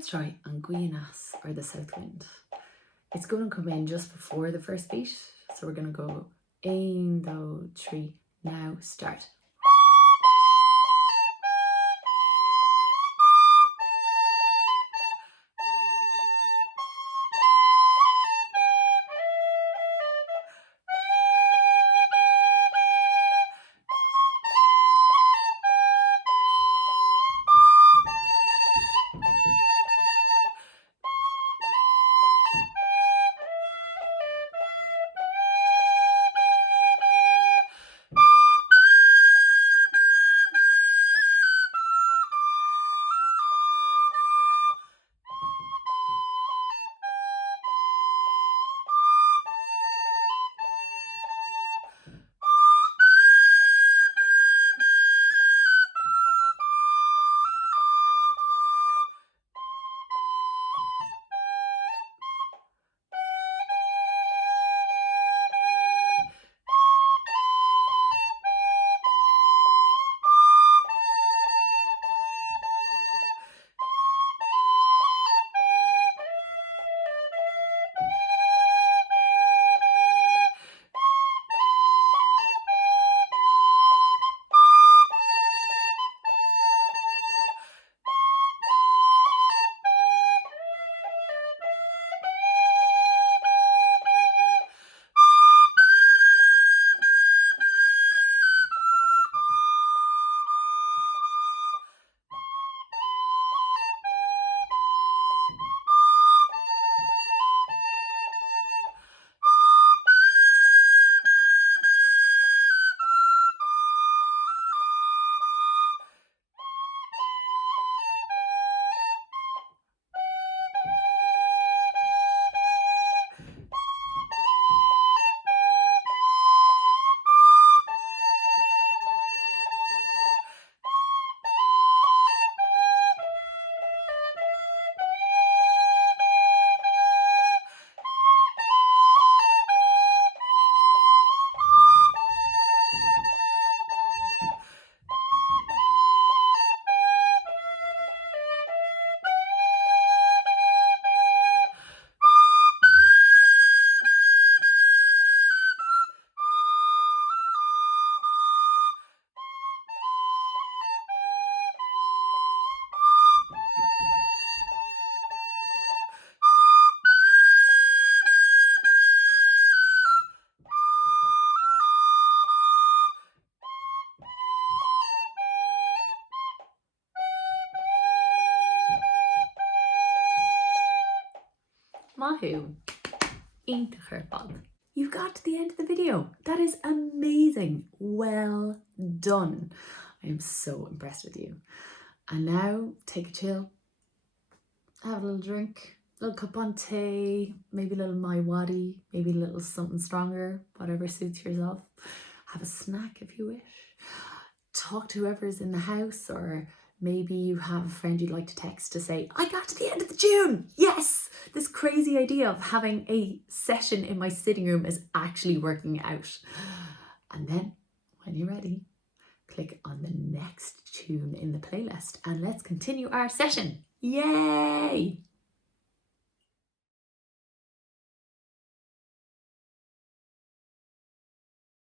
let's try Ghaoth Aneas, or the south wind. It's going to come in just before the first beat. So we're going to go 1, 2, 3, now start. Mahu, intiger pod. You got to the end of the video. That is amazing. Well done. I am so impressed with you. And now take a chill, have a little drink, a little cup on tea, maybe a little mai wadi, maybe a little something stronger, whatever suits yourself. Have a snack if you wish. Talk to whoever's in the house, or maybe you have a friend you'd like to text to say, I got to the end of the tune. Yes, this crazy idea of having a session in my sitting room is actually working out. And then when you're ready, click on the next tune in the playlist and let's continue our session. Yay!